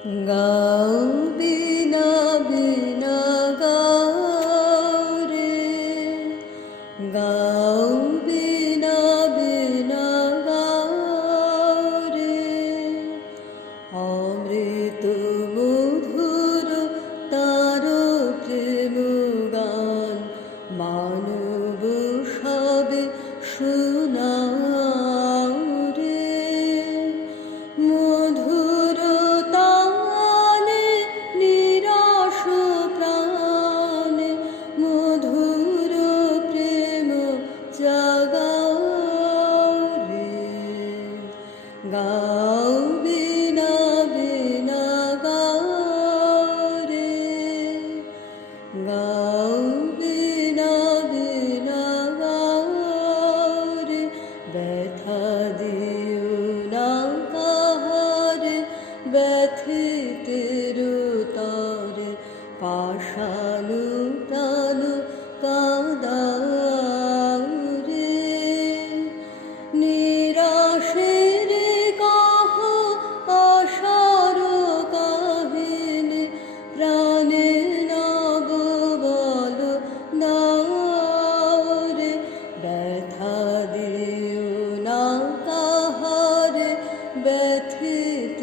গাও বিনা বিনা গাও রে, গাও বিনা বিনা গাও রে। অমৃত মধুর তার প্রেম গান মানব সবে শোনাও রে। মধুর তানে নিরাশ প্রাণে মধুর প্রেম জাগাও রে। গাও বিনা বিনা গাও রে, গাও বিনা বিনা গাও রে। ব্যথা দিও না কাহারে, ব্যথিতের তরে পাষাণ প্রাণ কাঁদাও রে। নিরাশের কাহ আশার কাহিনী প্রাণে নব বল দাও রে। ব্যথা দিও না কাহারে, ব্যথিত